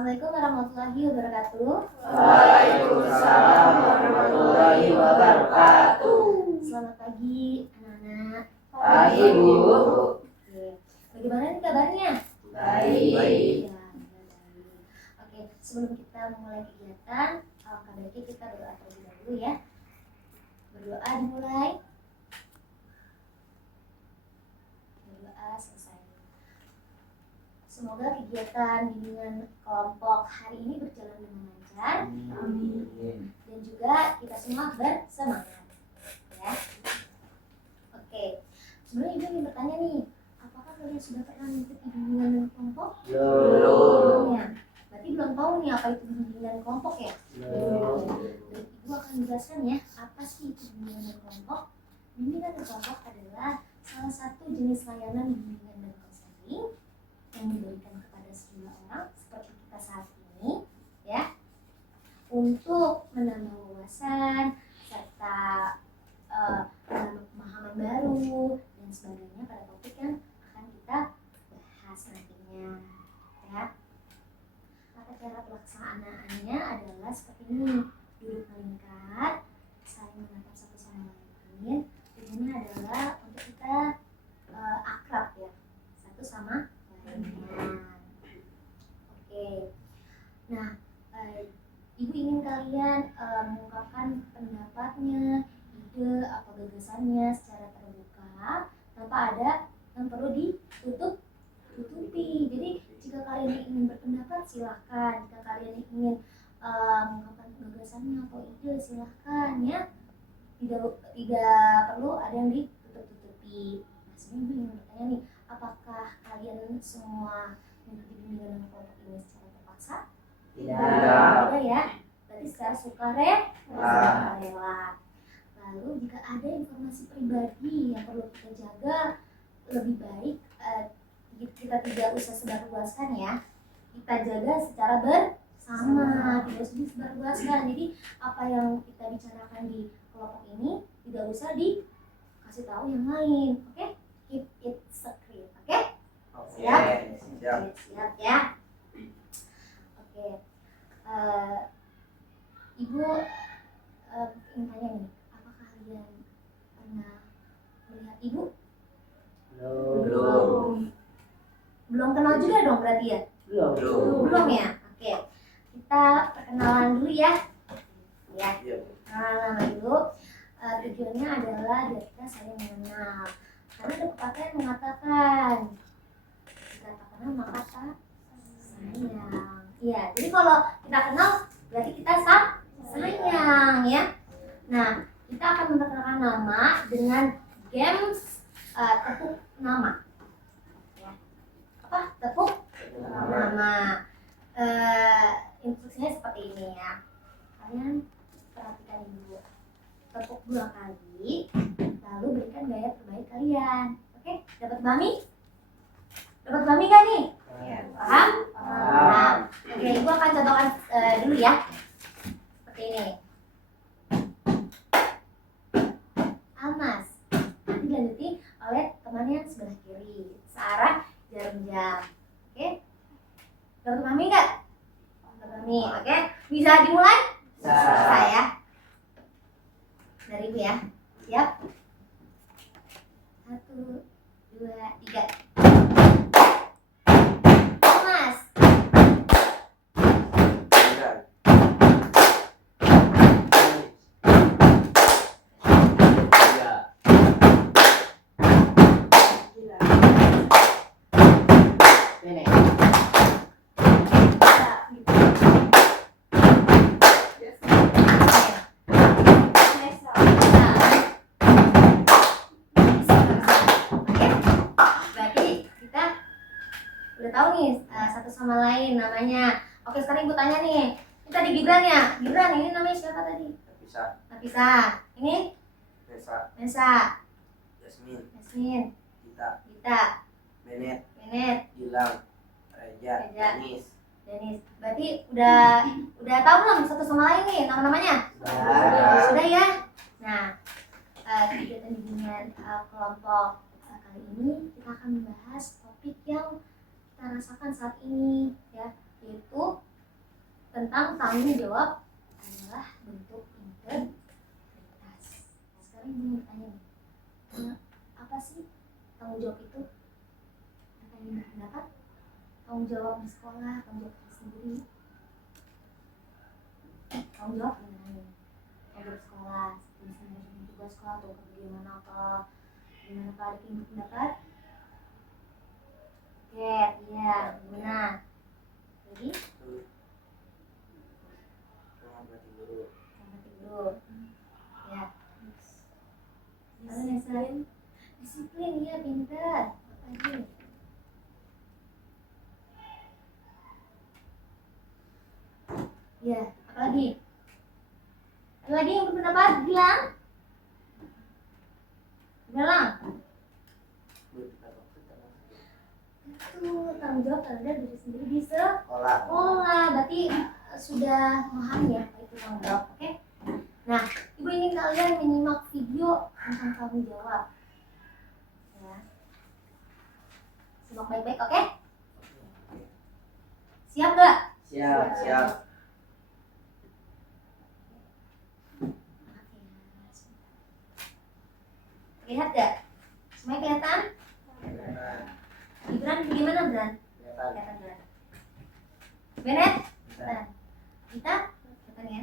Assalamualaikum warahmatullahi wabarakatuh. Waalaikumsalam warahmatullahi wabarakatuh. Selamat pagi anak-anak. Pagi, Bu. Oke. Bagaimana nih kabarnya? Baik. Ya, baik. Oke, sebelum kita memulai kegiatan, alangkah baiknya kita berdoa terlebih dahulu ya. Berdoa dimulai. Berdoa selesai. Semoga kegiatan bimbingan kelompok hari ini berjalan dengan lancar. Amin. Dan juga kita semua bersemangat ya. Oke, sebenarnya ibu ingin bertanya nih, apakah kalian sudah pernah mengikuti bimbingan kelompok? Belum. Ya, berarti belum tahu nih apa itu bimbingan kelompok ya. Dan ibu akan menjelaskan ya, apa sih itu bimbingan kelompok. Bimbingan kelompok adalah salah satu jenis layanan bimbingan dan konseling yang diberikan kepada sejumlah orang seperti kita saat ini ya, untuk menambah wawasan serta menambah pemahaman baru dan sebagainya pada topik yang akan kita bahas nantinya ya. Tata cara pelaksanaannya adalah seperti ini: duduk melingkar, saling menatap satu sama lain. Tujuannya adalah untuk kita akrab ya, satu sama lainnya. Oke, nah ibu ingin kalian mengungkapkan pendapatnya, ide atau gagasannya secara terbuka tanpa ada yang perlu ditutupi. Jadi jika kalian ingin berpendapat silahkan, jika kalian ingin mengungkapkan gagasannya atau ide silahkan ya, tidak perlu ada yang ditutup-tutupi. Nah, sebenarnya ibu ingin bertanya nih, apakah kalian semua mengikuti bimbingan kelompok ini secara terpaksa? Tidak ya, berarti secara sukarela. Lalu jika ada informasi pribadi yang perlu kita jaga, lebih baik kita tidak usah sebarluaskan ya, kita jaga secara bersama, tidak usah disebarluaskan. Jadi apa yang kita bicarakan di kelompok ini tidak usah dikasih tahu yang lain, oke? Keep it secret, oke? Siap? Siap ya. Oke. Ibu ingin tanya nih, apakah kalian pernah melihat ibu? Belum kenal juga dong berarti ya? Belum ya? Oke. Kita perkenalan dulu ya. Ya. Perkenalan dulu. Tujuannya adalah biar kita saling mengenal. Karena ada pepatah yang mengatakan, jika tak kenal maka tak sayang. Iya, jadi kalau kita kenal berarti kita sayang ya. Nah, kita akan memperkenalkan nama dengan games tepuk nama. Ya. Apa? Tepuk nama. Instruksinya seperti ini ya. Kalian perhatikan dulu. Tepuk 2 kali, lalu berikan gaya terbaik kalian. Oke? Dapat pahami? Dapat pahami nggak nih? Paham? Paham. Oke, ibu akan contohkan dulu ya. Seperti ini. Almas. Nanti dilanjuti oleh teman yang sebelah kiri, searah jarum jam. Oke? Dapat pahami nggak? Dapat pahami. Oke? Bisa dimulai? Bisa ya. Dari ibu ya. Siap? 1, 2, 3. Almas. Udah tahu nih satu sama lain namanya. Oke, sekarang ibu tanya nih, ini tadi Gibran ya. Gibran, ini namanya siapa tadi? Nafisa. Ini Nesa. Yasmin. Gita. Benet. Gilang. Reja. Denis. Berarti udah tahu belum satu sama lain nih nama-namanya? Sudah ya. Nah, kegiatan bimbingan kelompok kali ini kita akan membahas topik yang kita rasakan saat ini ya, yaitu tentang tanggung jawab adalah bentuk integritas. Sekarang ibu mau tanya nih, apa sih tanggung jawab itu? Apa yang berpendapat? Tanggung jawab di sekolah, tanggung jawab diri sendiri. Tanggung jawab gimana nih? Tanggung jawab sekolah, misalnya tugas sekolah atau bagaimana apa? Gimana Pak? Ada yang berpendapat? Oke, iya, gimana? Jadi, Menghormati guru. hormati guru. Ya. Lalu Nesa, disiplin, iya pintar. Apa lagi? Ya, apa lagi? Ada lagi yang berpendapat? Bilang. Bilang. Bertepat waktu termasuk Itu tanggung jawab terhadap diri sendiri di sekolah. sekolah. Berarti sudah memahami ya apa itu tanggung jawab. Oke. Nah, ibu ingin kalian menyimak video tentang tanggung jawab. Ya. Simak baik-baik, oke? Siap gak? Siap, siap. Lihat gak? Semuanya kelihatan? Gibran gimana Bran? Kelihatan. Kelihatan Bran. Benet? Kelihatan. Kita? Kelihatan ya?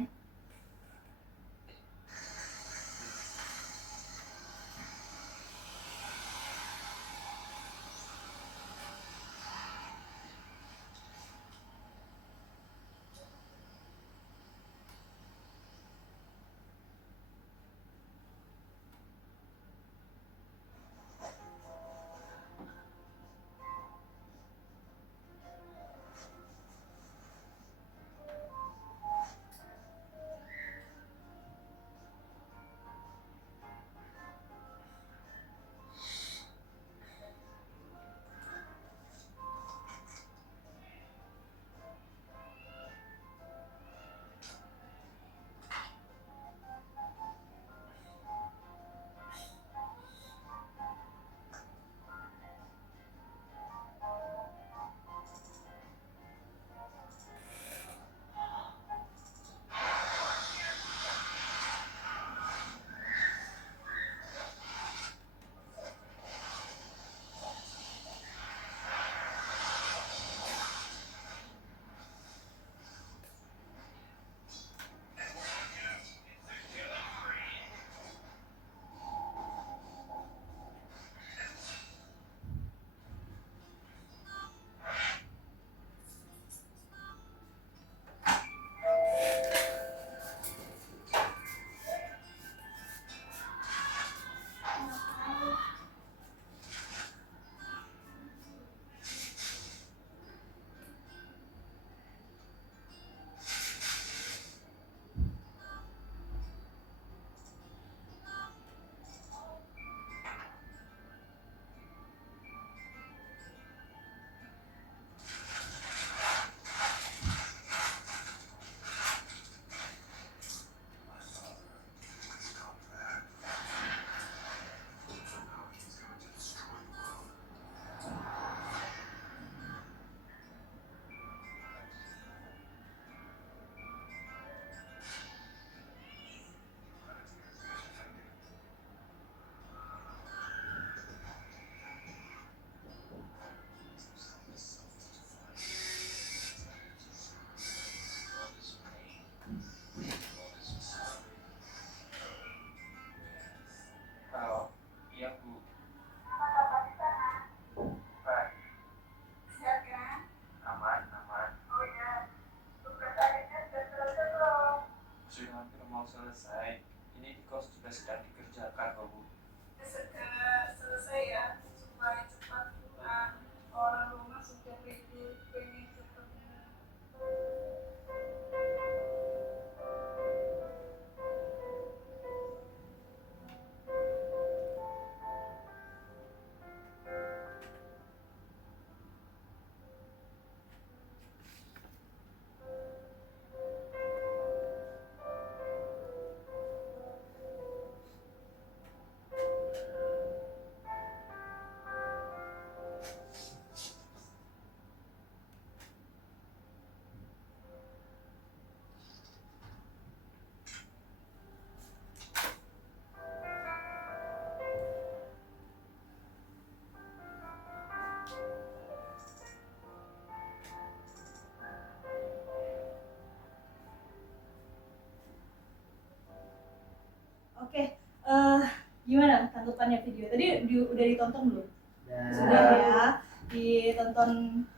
gimana tanggapannya video? Tadi udah ditonton belum? Dan Sudah ya, ditonton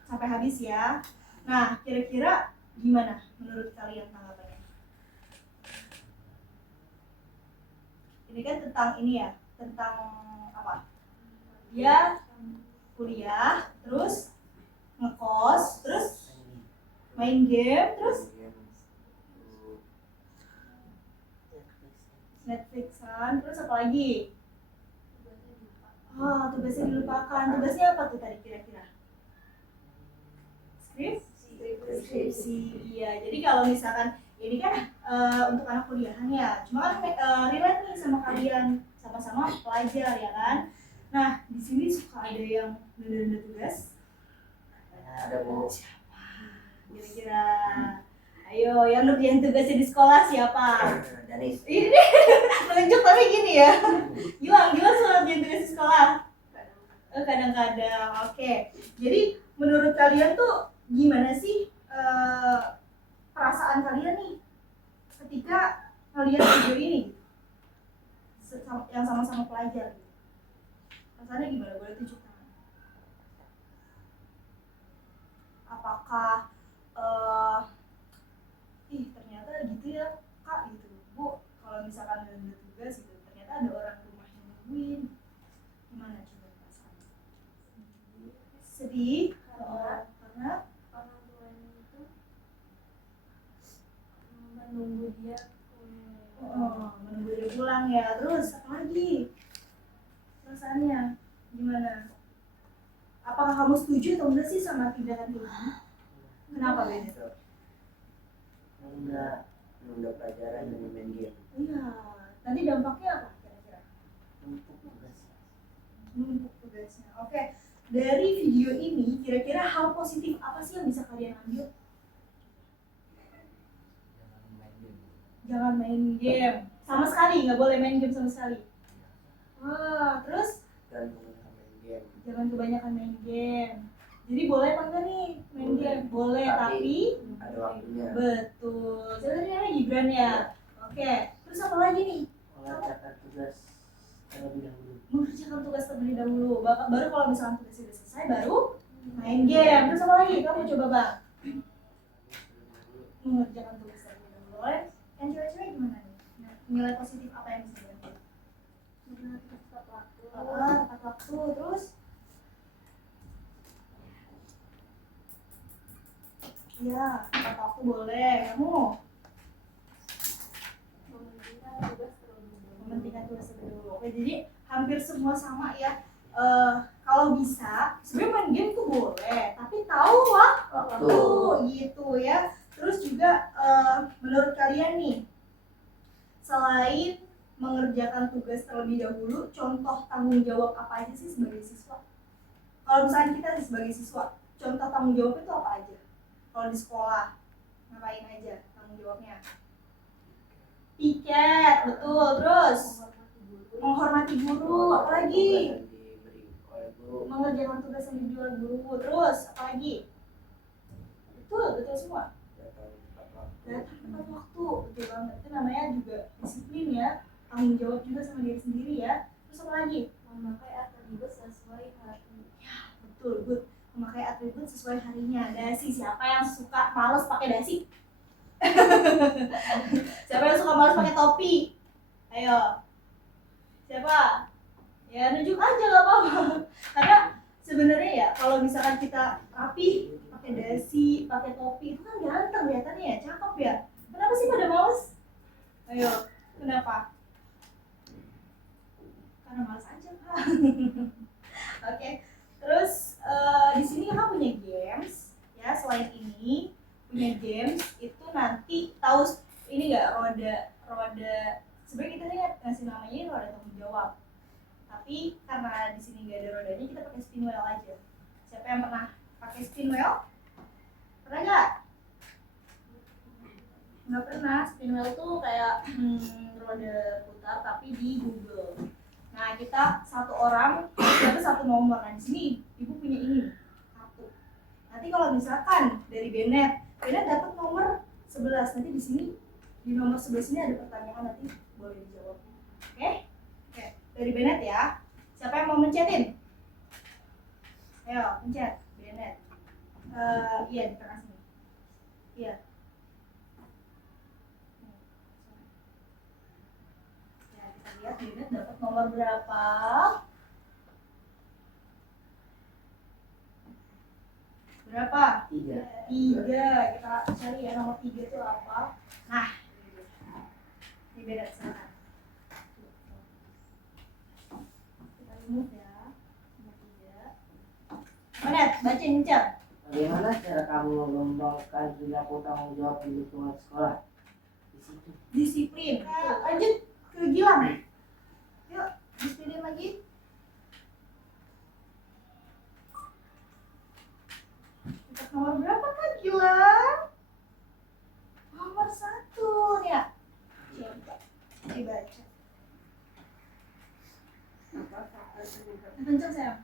sampai habis ya. Nah, kira-kira gimana menurut kalian tanggapannya? Ini kan tentang ini ya, tentang apa? Dia kuliah, terus ngekos, terus main game, terus Netflixan, terus apa lagi? Oh, tugasnya dilupakan. Tugasnya apa tuh tadi kira-kira? Skripsi. Iya. Jadi kalau misalkan ini kan untuk anak kuliahan ya. Cuma kan relate nih sama kalian, sama-sama pelajar ya kan. Nah, di sini suka ada yang nunda-nunda tugas. ada Bu. Kira-kira, ayo yang ngerjain tugasnya di sekolah siapa? Danis. Ini menunjuk tapi gini ya. Gilang suka ngerjain tugas di sekolah? Kadang-kadang. Oke. Jadi menurut kalian tuh gimana sih perasaan kalian nih ketika ngeliat video ini yang sama-sama pelajar? Perasaannya gimana? Boleh tunjuk tangan. Apakah ternyata gitu ya Kak gitu Bu, kalau misalkan ada tugas gitu ternyata ada orang rumah yang nungguin, gimana coba perasaannya? Sedih karena orang tuanya itu menunggu dia menunggu dia pulang ya. Terus apa lagi perasaannya gimana? Apakah kamu setuju atau enggak sih sama tindakan kayak gini? Kenapa Beda? Nunda pelajaran dan main game. Iya, nanti dampaknya apa kira-kira? Numpuk tugasnya. Oke, dari video ini kira-kira hal positif apa sih yang bisa kalian ambil? Jangan main game sama sekali, nggak boleh main game sama sekali. Terus Dan kebanyakan main game. jangan kebanyakan main game. Jadi boleh apa enggak nih main game? Boleh, tapi ada waktunya. betul. Jadi namanya Gibran ya. Oke, terus apa lagi nih? Mengerjakan tugas terlebih dahulu. Mengerjakan tugas terlebih dahulu. Baru kalau misalnya tugas sudah selesai baru main game. Terus apa lagi? Kamu coba Bang. Mengerjakan tugas terlebih dahulu. Yang cewek-cewek gimana nih? Nilai positif apa yang bisa diambil? tepat waktu. Tepat waktu. Terus iya, tepat waktu boleh. Kamu mementingkan tugas terlebih dahulu. Oke, jadi hampir semua sama ya. Kalau bisa, sebenarnya main game tuh boleh, tapi tahu waktu gitu ya. Terus juga menurut kalian nih, selain mengerjakan tugas terlebih dahulu, contoh tanggung jawab apa aja sih sebagai siswa? Kalau misalnya kita sebagai siswa, contoh tanggung jawab itu apa aja? Kalau di sekolah, ngapain aja tanggung jawabnya? Piket, betul. Terus menghormati guru, apalagi? Diberi oleh guru. Mengerjakan tugas yang diberi oleh guru. Terus apalagi? Betul semua. Datang tepat waktu. Datang tepat waktu, betul banget. Itu namanya juga disiplin ya. Tanggung jawab juga sama diri sendiri ya. Terus apa lagi? Memakai atribut sesuai hari. Betul, good. Memakai atribut sesuai harinya. Dasi, siapa yang suka males pakai dasi? Siapa yang suka males pakai topi? Ayo. Siapa? Ya nunjuk aja gak apa-apa. Karena sebenarnya ya kalau misalkan kita rapi, pakai dasi, pakai topi itu kan ganteng kelihatannya ya, cakep ya. Kenapa sih pada males? Ayo, kenapa? Karena males aja Kak. Oke. Terus di sini Kakak punya games ya, selain ini punya games itu nanti tahu ini nggak roda sebenarnya kita nih ngasih namanya ini roda tanggung jawab, tapi karena di sini nggak ada rodanya kita pakai spin wheel aja. Siapa yang pernah pakai spin wheel? Pernah nggak? Nggak pernah. Spin wheel tuh kayak roda putar tapi di Google. Nah kita satu orang dapat satu nomor. Nah di sini ibu punya ini kartu. Nanti kalau misalkan dari Benet dapat nomor 11. Nanti di sini di nomor 11 ini ada pertanyaan, nanti boleh dijawab. Oke? dari Bennett ya. Siapa yang mau mencetin? Ayo, pencet Bennett. Iya di tengah sini. Iya. Ya, kita lihat Bennett dapat nomor berapa? Berapa? 3. 3. Kita cari ya nomor 3 itu apa. Nah, ini Bennett sana. Kita remove ya. Nomor 3. Bennett, bacain Cak. Bagaimana cara kamu mengembangkan perilaku tanggung jawab di lingkungan sekolah? Di situ. Disiplin. Lanjut ke Gilang. Yuk, disiplin lagi. Kita nomor berapa kan Gilang? Nomor 1 ya. Coba dibaca. Apa faktor penyebab Kenceng sayang.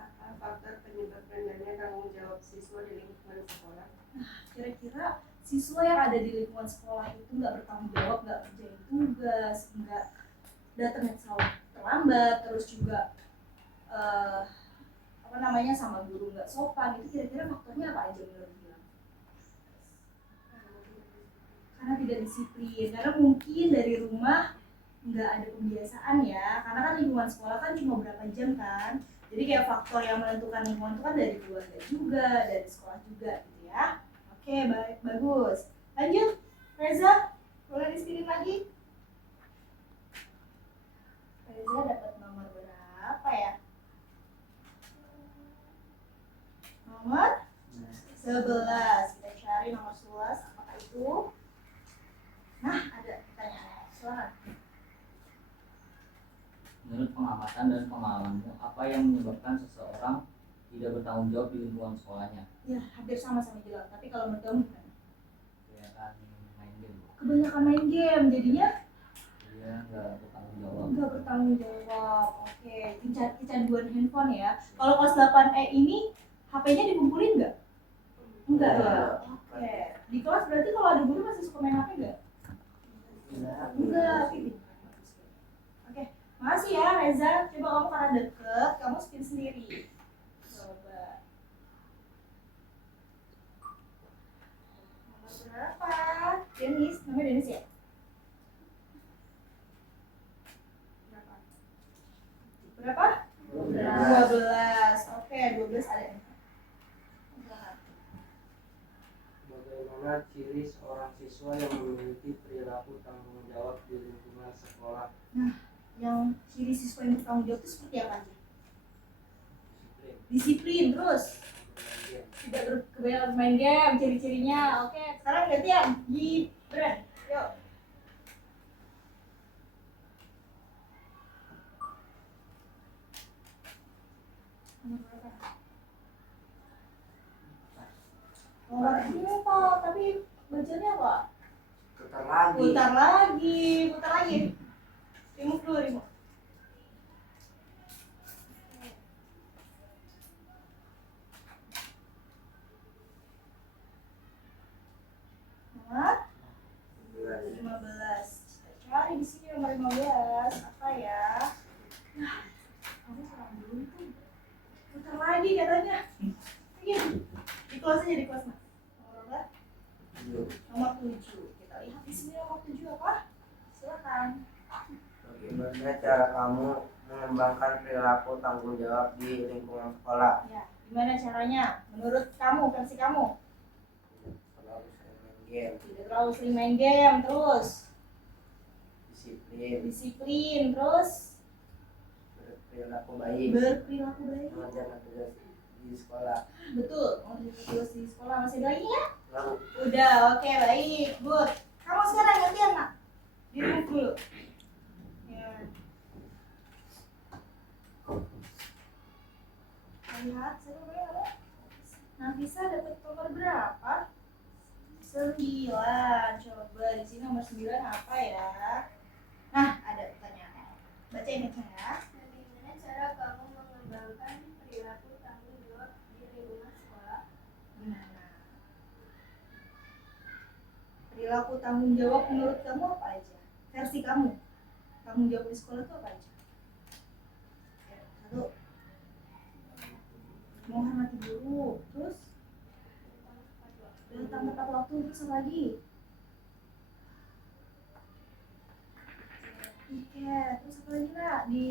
apa faktor penyebab rendahnya tanggung jawab siswa di lingkungan sekolah? Kira-kira siswa yang ada di lingkungan sekolah itu nggak bertanggung jawab, nggak kerjain tugas, nggak datangnya selalu terlambat, terus juga apa namanya sama guru nggak sopan, itu kira-kira faktornya apa aja menurut Gilang? Karena tidak disiplin, karena mungkin dari rumah nggak ada kebiasaan ya, karena kan lingkungan sekolah kan cuma berapa jam kan, jadi kayak faktor yang menentukan lingkungan itu kan dari keluarga juga, dari sekolah juga gitu ya. Oke, baik, bagus. Lanjut, Reza, boleh disiplin lagi? Reza dapat nomor berapa ya? Nomor 11. Kita cari nomor 11, apakah itu? Nah, ada pertanyaan. Silakan. Menurut pengamatan dan pengalamanmu, apa yang menyebabkan seseorang tidak bertanggung jawab di lingkungan sekolahnya? Ya, hampir sama Gilang, tapi kalau menurut kamu gimana? Kebanyakan main game. Kebanyakan main game, jadinya Dia nggak bertanggung jawab. nggak bertanggung jawab. Oke, kecanduan handphone ya. Kalau kelas 8E ini HP-nya dikumpulin nggak? Enggak ya. Oke. Di kelas berarti kalau ada guru masih suka main HP nggak? Enggak. Oke. Makasih ya Reza. Coba kamu karena deket, kamu spin sendiri. Coba. Nomor berapa? Denis, namanya Denis ya? Berapa? 12. Oke, 12 ada nih. Bagaimana ciri seorang siswa yang memiliki perilaku tanggung jawab di lingkungan sekolah? Yang ciri siswa yang bertanggung jawab itu seperti apa aja? Disiplin. Disiplin, terus Kemudian, tidak kebanyakan main game, ciri-cirinya. Oke, sekarang gantian. Gibran, yuk. Nomor berapa? Nomor berapa? Tapi bacanya apa? putar lagi. Putar lagi, putar lagi. Remove dulu, remove. Nomor 15. Kita cari di sini nomor 15. Apa ya? Nah, kamu kurang beruntung. Putar lagi katanya. Ini di close aja, di close mas. Nomor berapa? Nomor 7. Kita lihat di sini nomor 7 apa? Silakan. Bagaimana cara kamu mengembangkan perilaku tanggung jawab di lingkungan sekolah? Ya, gimana caranya? Menurut kamu, versi kamu? Terlalu sering main game. Tidak terlalu sering main game, terus Disiplin. disiplin, terus Berperilaku baik. berperilaku baik. Mengerjakan tugas di sekolah. Betul, mau tugas di sekolah masih ada lagi ya? Lalu Udah, oke, baik, good. Kamu sekarang gantian nak? Di remove dulu. Ya. Lihat, saya boleh ada. Nafisa dapat nomor berapa? 9. Coba di sini nomor 9 apa ya? Nah, ada pertanyaan. Bacain ya. Bagaimana cara kamu mengembangkan perilaku tanggung jawab di lingkungan sekolah? Gimana? Perilaku tanggung jawab menurut kamu apa aja? Versi kamu. tanggung jawab di sekolah itu apa aja? Ya, satu, menghormati guru, terus datang tepat waktu, terus apa lagi? Tiket, terus apa lagi nak? Di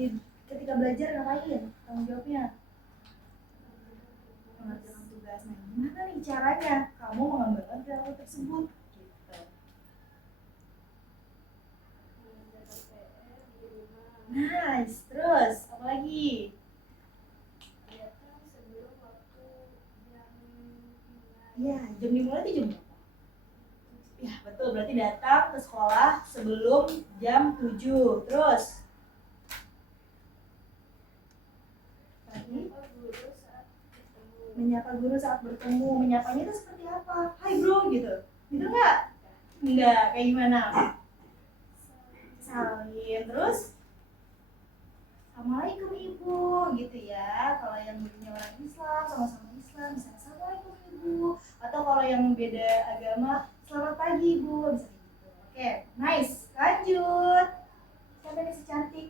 ketika belajar ngapain? Tanggung jawabnya? Mengerjakan tugas. Nah, gimana nih caranya kamu mengembangkan perilaku tersebut? Gitu. Nice, terus apa lagi? Datang sebelum waktu jam dimulai. Ya, jam dimulai itu jam berapa? Ya, betul. Berarti datang ke sekolah sebelum jam 7. Terus? Lagi? Menyapa guru saat bertemu. Menyapanya itu seperti apa? Hai bro, gitu. Gitu nggak? Nggak. Kayak gimana? Salim. Terus? Assalamualaikum ibu, gitu ya. Kalau yang gurunya orang Islam, sama-sama Islam, bisa assalamualaikum ibu. Atau kalau yang beda agama, selamat pagi ibu, bisa gitu. Oke, nice. Lanjut. Siapa nih si cantik?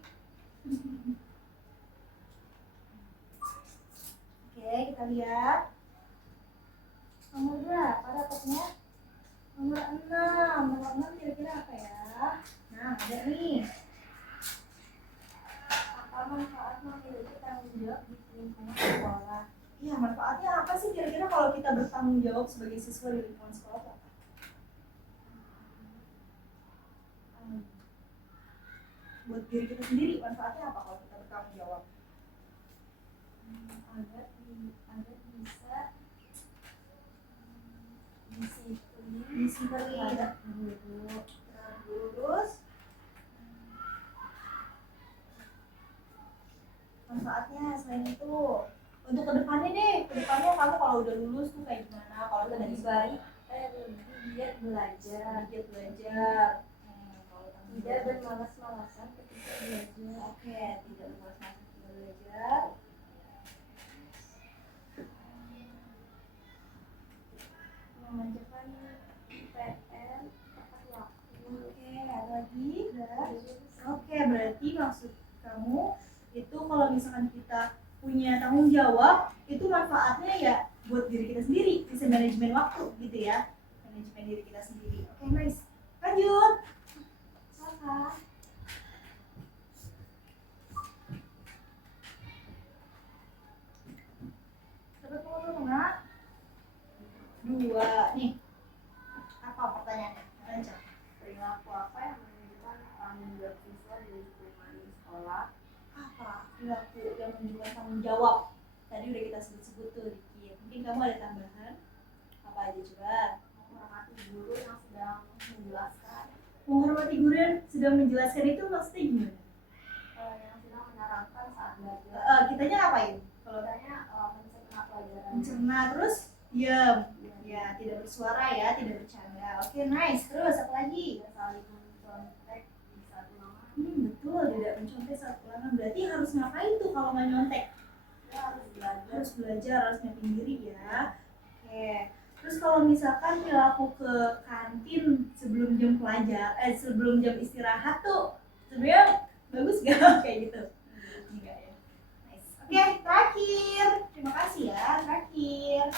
Oke, kita lihat. Nomor berapa dapatnya? Nomor 6. Nomor 6 kira-kira apa ya? Nah, ada nih. Apa manfaat memiliki tanggung jawab di lingkungan sekolah? Iya, manfaatnya apa sih kira-kira kalau kita bertanggung jawab sebagai siswa di lingkungan sekolah itu apa? Buat diri kita sendiri, manfaatnya apa kalau kita bertanggung jawab? Agar bisa disiplin terhadap guru. Terus manfaatnya selain itu untuk kedepannya deh, kedepannya kamu kalau udah lulus tuh kayak gimana? Kalau udah Lebih baik, lebih giat belajar, giat belajar, kalau tanggung tidak jawab. bermalas-malasan ketika belajar. Oke, tidak bermalas-malasan ketika belajar. Mengerjakan PR tepat waktu. Oke, ada lagi? Udah. Oke, berarti maksud kamu itu kalau misalkan kita punya tanggung jawab, itu manfaatnya ya buat diri kita sendiri, bisa manajemen waktu gitu ya. Manajemen diri kita sendiri. Oke, nice. Lanjut. Apa? Dapat nomor enggak? 2 nih. Apa pertanyaannya? Baca. Perilaku apa yang menunjukkan tanggung jawab siswa di lingkungan sekolah? Apa perilaku yang menunjukkan tanggung jawab? Tadi udah kita sebut-sebut tuh dikit. Mungkin kamu ada tambahan? Apa aja coba? Menghormati guru yang sedang menjelaskan, Menghormati guru yang sedang menjelaskan itu maksudnya gimana? yang sedang menerangkan saat belajar. Kitanya ngapain? Kalau Katanya mencerna pelajaran. mencerna terus diam. Ya, tidak bersuara ya, tidak bercanda. Oke, nice. Terus apa lagi? Saling mencontek di saat ulangan. Betul, tidak mencontek saat ulangan. Berarti harus ngapain tuh kalau nggak nyontek? Kita harus belajar. Harus belajar, harus nyiapin diri ya. Oke. Terus kalau misalkan perilaku ke kantin sebelum jam sebelum jam istirahat tuh sebenarnya bagus gak kayak gitu? Enggak ya. Nice. Oke, terakhir. Terima kasih ya, terakhir.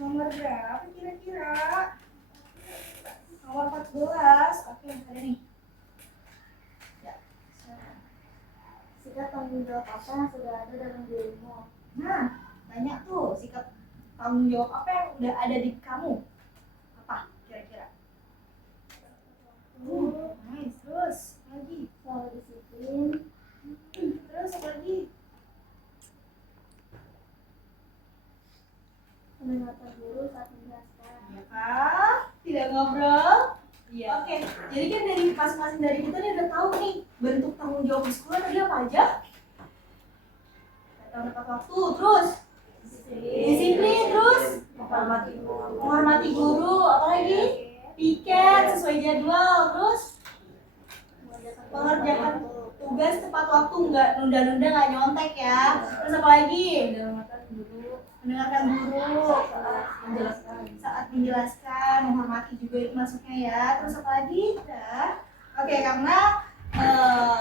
Nomor berapa kira-kira? Nomor 14. Oke, ada nih. Ya. Sikap tanggung jawab apa yang sudah ada dalam dirimu? Nah, banyak tuh sikap tanggung jawab apa yang udah ada di kamu. Apa kira-kira? Nice. Terus apa lagi? Selalu disiplin, Terus apa lagi? mendengarkan guru saat menjelaskan. Iya kah? Tidak ngobrol? Iya. Oke, jadi kan dari masing-masing dari kita nih udah tahu nih bentuk tanggung jawab di sekolah tadi apa aja? Datang tepat waktu, terus disiplin, terus menghormati guru, apa lagi? Piket sesuai jadwal, terus mengerjakan tugas tepat waktu, nggak nunda-nunda, nggak nyontek ya. Terus apa lagi? Mendengarkan guru mendengarkan guru, saat menjelaskan, menghormati juga itu masuknya ya. Terus apa lagi? Udah. Oke, karena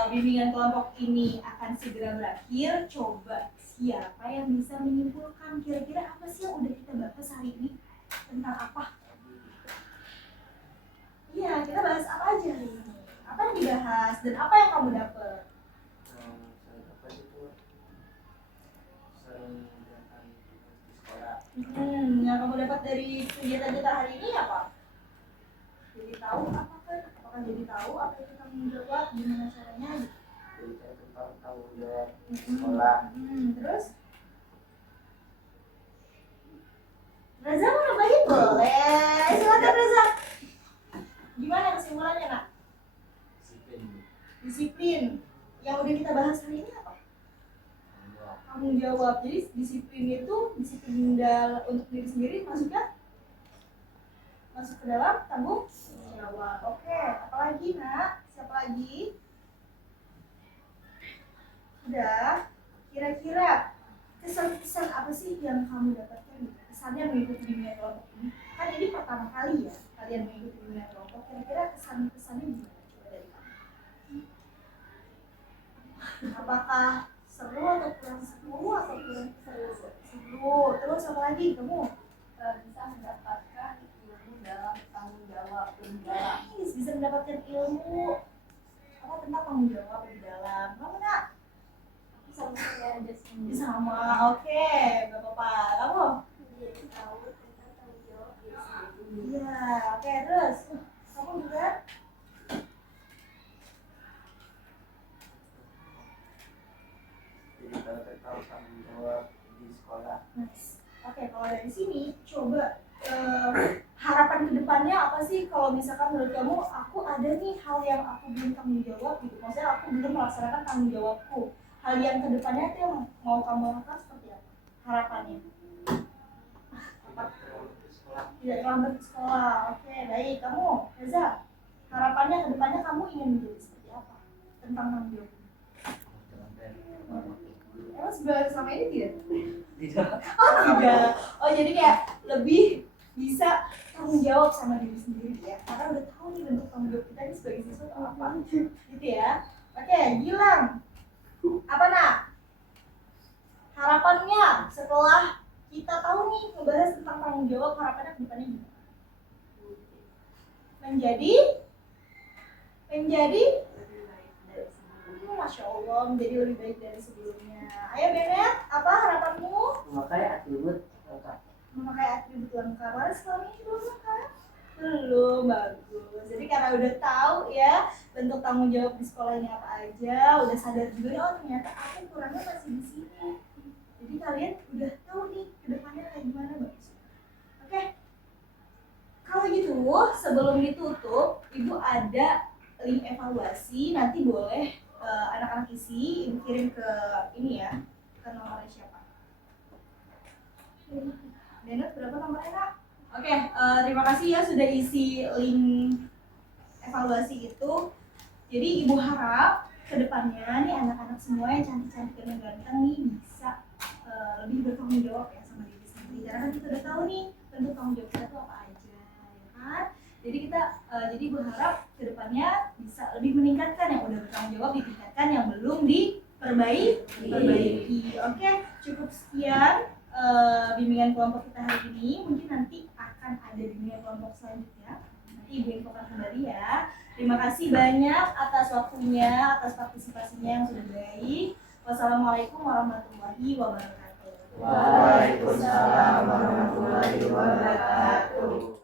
bimbingan kelompok ini akan segera berakhir, coba siapa yang bisa menyimpulkan kira-kira apa sih yang udah kita bahas hari ini, tentang apa? Iya, kita bahas apa aja hari ini? Apa yang dibahas dan apa yang kamu dapat? Saya dapat itu sering diadakan di sekolah. Yang kamu dapat dari kegiatan kita hari ini apa? Jadi tahu apakah jadi tahu apa itu tanggung jawab, gimana caranya? Berita tentang tanggung jawab di sekolah. Terus? Reza mau nambahin boleh? Silakan Reza. Gimana kesimpulannya nak? Disiplin. Yang udah kita bahas hari ini apa? Tanggung jawab. Jadi disiplin itu disiplin untuk diri sendiri masuknya masuk ke dalam tanggung jawab. Oke, apalagi nak? Siapa lagi? Udah. Kira-kira kesan-kesan apa sih yang kamu dapatkan? Kesannya mengikuti bimbingan kelompok ini. Kan ini pertama kali ya kalian mengikuti bimbingan kelompok. Kira-kira kesan-kesannya gimana? Coba dari kamu. Apakah seru atau kurang seru atau kurang seru? Seru. Terus apa lagi kamu? Bisa mendapatkan ilmu dalam tanggung jawab lebih dalam. Bisa mendapatkan ilmu apa tentang tanggung jawab lebih dalam. Kamu nak? Sama saya aja sendiri. Sama. Oke, gak apa-apa. Kamu? Jadi tahu tentang tanggung jawab diri sendiri. Iya. Oke, terus kamu juga? Jadi kalau tentang tanggung jawab di sekolah. Nice. Oke, kalau dari sini coba harapan kedepannya apa sih kalau misalkan menurut kamu aku ada nih hal yang aku belum tanggung jawab gitu, maksudnya aku belum melaksanakan tanggung jawabku, hal yang kedepannya itu yang mau kamu lakukan seperti apa harapannya? Tidak terlambat ke sekolah. Oke, baik. Kamu Reza, harapannya kedepannya kamu ingin menjadi seperti apa tentang tanggung jawab? Emang sebenarnya sama ini tidak? Tidak. Oh tidak. Oh jadi kayak lebih bisa tanggung jawab sama diri sendiri ya. Karena udah tahu nih bentuk tanggung jawab kita ini sebagai siswa itu apa. Gitu ya. Oke, Gilang. Apa nak? Harapannya setelah kita tahu nih ngebahas tentang tanggung jawab, harapannya ke depannya gimana? Menjadi Masya Allah, menjadi lebih baik dari sebelumnya. Ayo Benet, apa harapanmu? Memakai atribut lengkap. Memakai atribut lengkap. Mana selama ini belum lengkap? Belum, bagus. Jadi karena udah tahu ya bentuk tanggung jawab di sekolah ini apa aja, udah sadar juga oh ternyata aku kurangnya masih di sini. Jadi kalian udah tahu nih kedepannya kayak gimana, bagus. Oke. Kalau gitu, sebelum ditutup, Ibu ada link evaluasi, nanti boleh anak-anak isi, Ibu kirim ke ini ya, ke nomornya siapa? Denut berapa nomornya Kak? Oke, terima kasih ya sudah isi link evaluasi itu. Jadi Ibu harap kedepannya nih anak-anak semua yang cantik-cantik dan ganteng nih bisa lebih bertanggung jawab ya sama diri sendiri. Karena kan kita udah tahu nih bentuk tanggung jawab kita tuh apa aja, ya kan? Jadi jadi berharap kedepannya bisa lebih meningkatkan yang udah bertanggung jawab, ditingkatkan yang belum diperbaiki. Oke, cukup sekian bimbingan kelompok kita hari ini. Mungkin nanti akan ada bimbingan kelompok selanjutnya. Nanti Ibu infokan kembali ya. Terima kasih banyak atas waktunya, atas partisipasinya yang sudah baik. Wassalamualaikum warahmatullahi wabarakatuh. Waalaikumsalam warahmatullahi wabarakatuh.